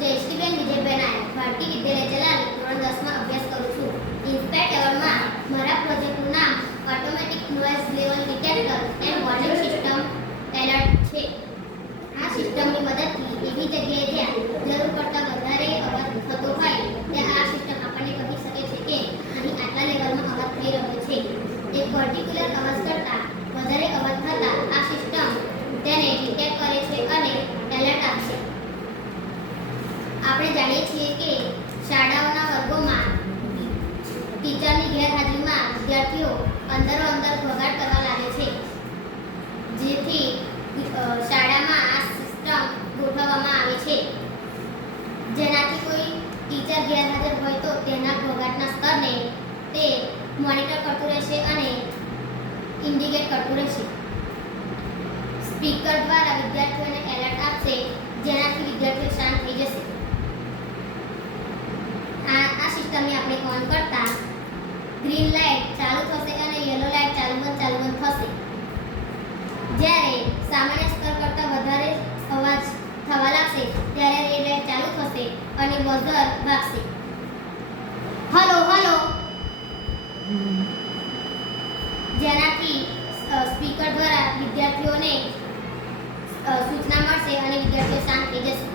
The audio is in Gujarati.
જયશ્રીબેન વિજયભાઈ નાયક ભારતી વિદ્યાલય ચલાવી ધોરણ 10 માં અભ્યાસ કરું છું. ઇન્સ્પાયર લેવલમાં મારા પ્રોજેક્ટનું નામ automatic noise level detector and warning system alert છે. આ સિસ્ટમની મદદથી એવી જગ્યાએ જ્યાં જરૂર કરતાં વધારે અવાજ થતો હોય ત્યાં આ સિસ્ટમ આપણને કહી શકે છે કે અહીં આટલા લેવલમાં અવાજ થઈ રહ્યો છે. એક પર્ટિક્યુલર અવાજ કરતાં વધારે અવાજ થતાં આ સિસ્ટમ તેને ડિટેક્ટ કરે છે અને એલર્ટ આપશે. આપણે જાણીએ છીએ કે શાળાઓના વર્ગોમાં ટીચરની ગેરહાજરીમાં વિદ્યાર્થીઓ અંદરો અંદર ઘોંઘાટ કરવા લાગે છે, જેથી શાળામાં આ સિસ્ટમ ગોઠવવામાં આવે છે, જેનાથી કોઈ ટીચર ગેરહાજર હોય તો તેના ઘોંઘાટના સ્તરને તે મોનિટર કરતું રહેશે અને ઇન્ડિકેટ કરતું રહેશે. સ્પીકર દ્વારા વિદ્યાર્થીઓને એલર્ટ આપશે, જેનાથી વિદ્યાર્થીઓ શાંત થઈ જશે. આ સિસ્ટમને આપણે ઓન કરતા ગ્રીન લાઇટ ચાલુ થશે અને યલો લાઇટ ચાલુ બંધ થશે. જ્યારે સામાન્ય સ્તર કરતાં વધારે અવાજ થવા લાગશે ત્યારે રેડ લાઇટ ચાલુ થશે અને બઝર વાગશે. હલો હલો, જેનાથી સ્પીકર દ્વારા વિદ્યાર્થીઓને સૂચના મળશે અને વિદ્યાર્થીઓ શાંત થઈ જશે.